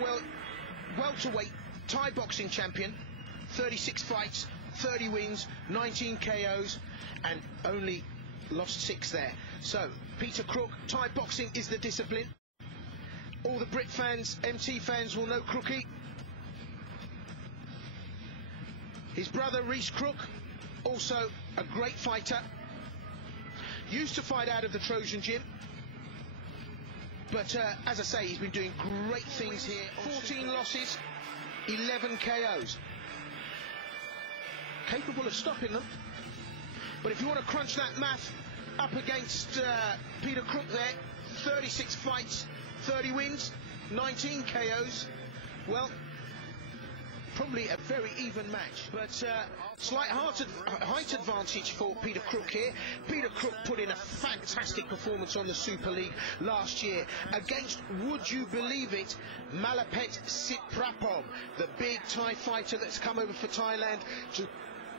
world welterweight Thai boxing champion, 36 fights, 30 wins, 19 KOs, and only lost 6 there. So, Peter Crooke, Thai boxing is the discipline. All the Brit fans, MT fans will know Crookie. His brother, Reece Crooke, also a great fighter. Used to fight out of the Trojan Gym. But, as I say, he's been doing great things here. 14 losses, 11 KOs. Capable of stopping them. But if you want to crunch that math up against Peter Crooke there, 36 fights, 30 wins, 19 KOs, well, probably a very even match. But slight height advantage for Peter Crooke here. Peter Crooke put in a fantastic performance on the Super League last year against, would you believe it, Malapet Sitprapom, the big Thai fighter that's come over for Thailand to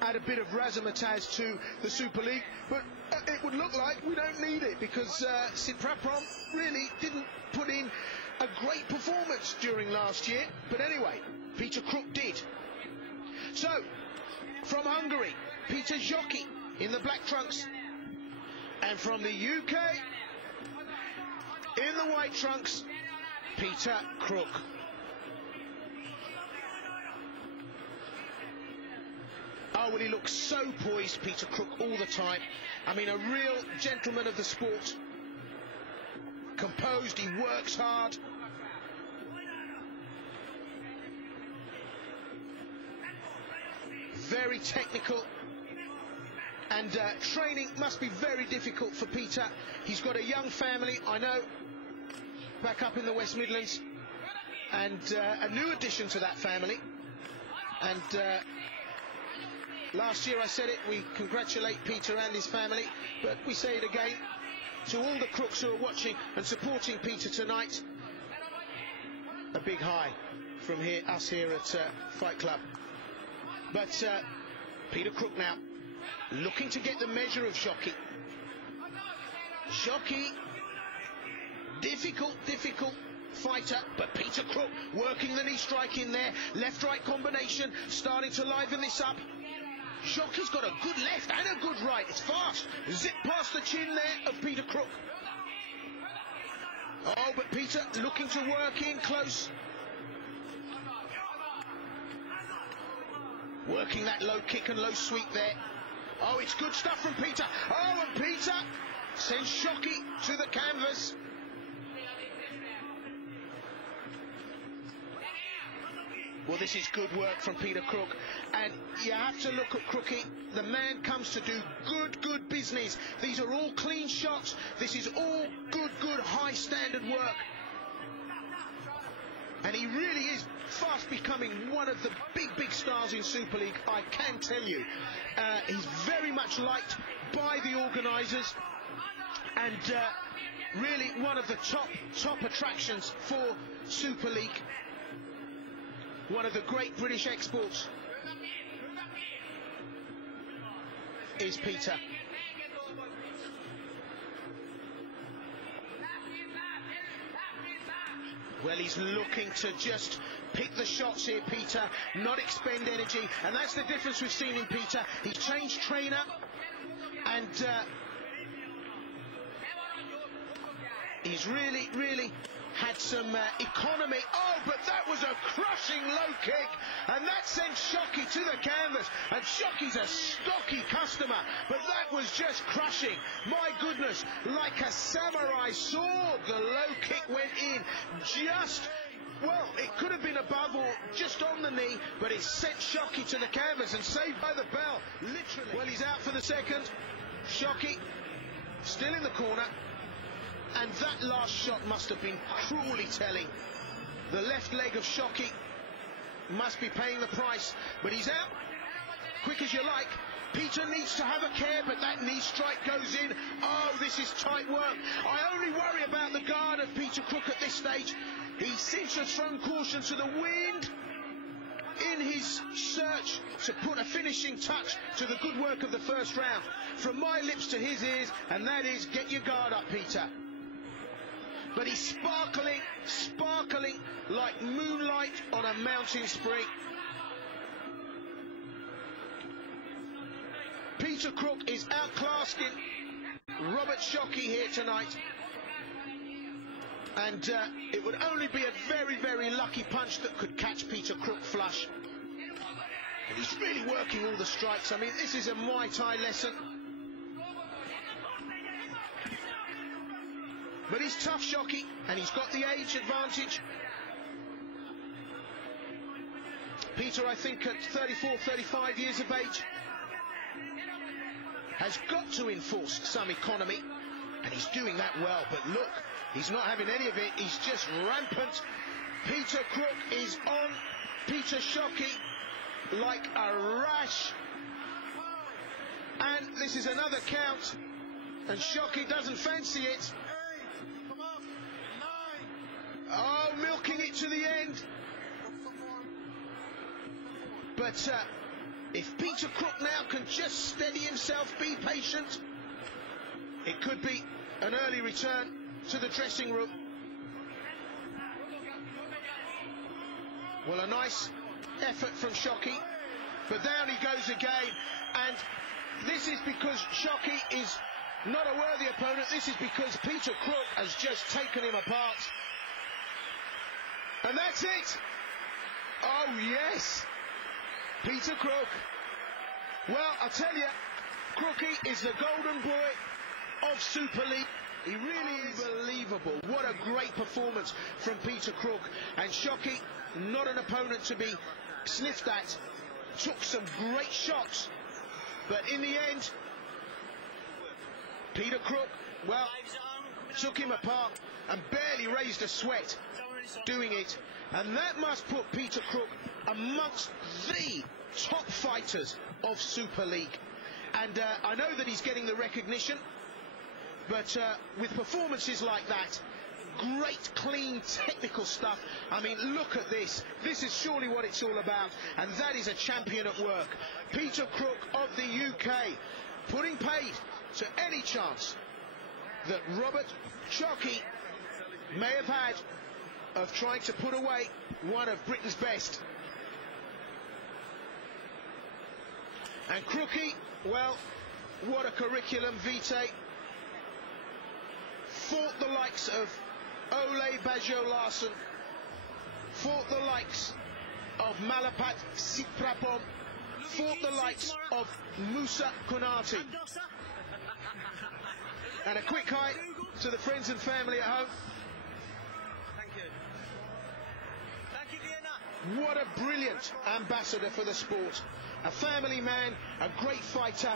add a bit of razzmatazz to the Super League. But it would look like we don't need it, because Sitprapom really didn't put in a great performance during last year. But anyway, Peter Crooke did. So, from Hungary, Peter Szoky in the black trunks. And from the UK, in the white trunks, Peter Crooke. Oh, well, he looks so poised, Peter Crooke, all the time. I mean, a real gentleman of the sport. Composed, he works hard. Very technical. And training must be very difficult for Peter. He's got a young family, I know, back up in the West Midlands. And a new addition to that family. And last year I said it, we congratulate Peter and his family, but we say it again to all the Crookes who are watching and supporting Peter tonight. A big hi from us here at Fight Club. But Peter Crooke now looking to get the measure of Szoky. Szoky, difficult fighter, but Peter Crooke working the knee strike in there, left-right combination, starting to liven this up. Szoky's got a good left and a good right. It's fast. Zip past the chin there of Peter Crooke. Oh, but Peter looking to work in close. Working that low kick and low sweep there. Oh, it's good stuff from Peter. Oh, and Peter sends Szoky to the canvas. Well, this is good work from Peter Crooke, and you have to look at Crookie. The man comes to do good business. These are all clean shots. This is all good high standard work. And he really is fast becoming one of the big stars in Super League, I can tell you. He's very much liked by the organisers, and really one of the top attractions for Super League. One of the great British exports is Peter. Well, he's looking to just pick the shots here, Peter, not expend energy, and that's the difference we've seen in Peter. He's changed trainer, and he's really had some economy. Oh, but that was a crushing low kick, and that sent Szoky to the canvas, and Szoky's a stocky customer, but that was just crushing. My goodness, like a samurai sword, the low kick went in just, well, it could have been above or just on the knee, but it sent Szoky to the canvas and saved by the bell, literally. Well, he's out for the second. Szoky still in the corner. And that last shot must have been cruelly telling. The left leg of Szoky must be paying the price, but he's out. Quick as you like. Peter needs to have a care, but that knee strike goes in. Oh, this is tight work. I only worry about the guard of Peter Crooke at this stage. He seems to have thrown caution to the wind in his search to put a finishing touch to the good work of the first round. From my lips to his ears, and that is, get your guard up, Peter. but he's sparkling, sparkling like moonlight on a mountain spring. Peter Crooke is outclassing Robert Szoky here tonight. And it would only be a very, very lucky punch that could catch Peter Crooke flush. And he's really working all the strikes. I mean, this is a Muay Thai lesson. But he's tough, Szoky, and he's got the age advantage. Peter, I think at 34, 35 years of age, has got to enforce some economy, and he's doing that well. But look, he's not having any of it. He's just rampant. Peter Crooke is on Peter Szoky like a rash. And this is another count, and Szoky doesn't fancy it. Oh, milking it to the end. But if Peter Crooke now can just steady himself, be patient, it could be an early return to the dressing room. Well, a nice effort from Szoky, but down he goes again. And this is because Szoky is not a worthy opponent. This is because Peter Crooke has just taken him apart. And that's it. Oh, yes. Peter Crooke. Well, I tell you, Crookie is the golden boy of Super League. He really is unbelievable. What a great performance from Peter Crooke. And Szoky, not an opponent to be sniffed at. Took some great shots. But in the end, Peter Crooke, well, took him apart and barely raised a sweat doing it. And that must put Peter Crooke amongst the top fighters of Super League. And I know that he's getting the recognition, but with performances like that, great, clean, technical stuff. I mean, look at this. This is surely what it's all about, and that is a champion at work. Peter Crooke of the UK, putting paid to any chance that Robert Szoky may have had of trying to put away one of Britain's best. And Crookie, well, what a curriculum vitae. Fought the likes of Ole Bajo Larson, fought the likes of Malapat Siprapom, fought the likes of Musa Konate. And a quick hi to the friends and family at home. Thank you. Thank you, Vienna. What a brilliant ambassador for the sport. A family man, a great fighter,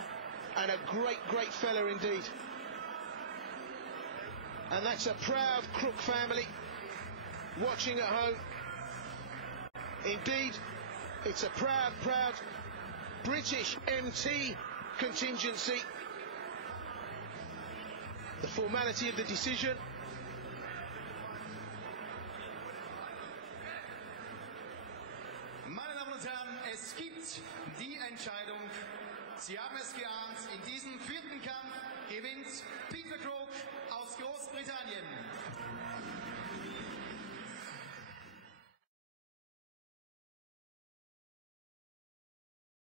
and a great, great fella indeed. And that's a proud Crooke family watching at home. Indeed, it's a proud, proud British MT contingency. The formality of the decision. Meine Damen und Herren, es gibt die Entscheidung. Sie haben es geahnt, in diesem vierten Kampf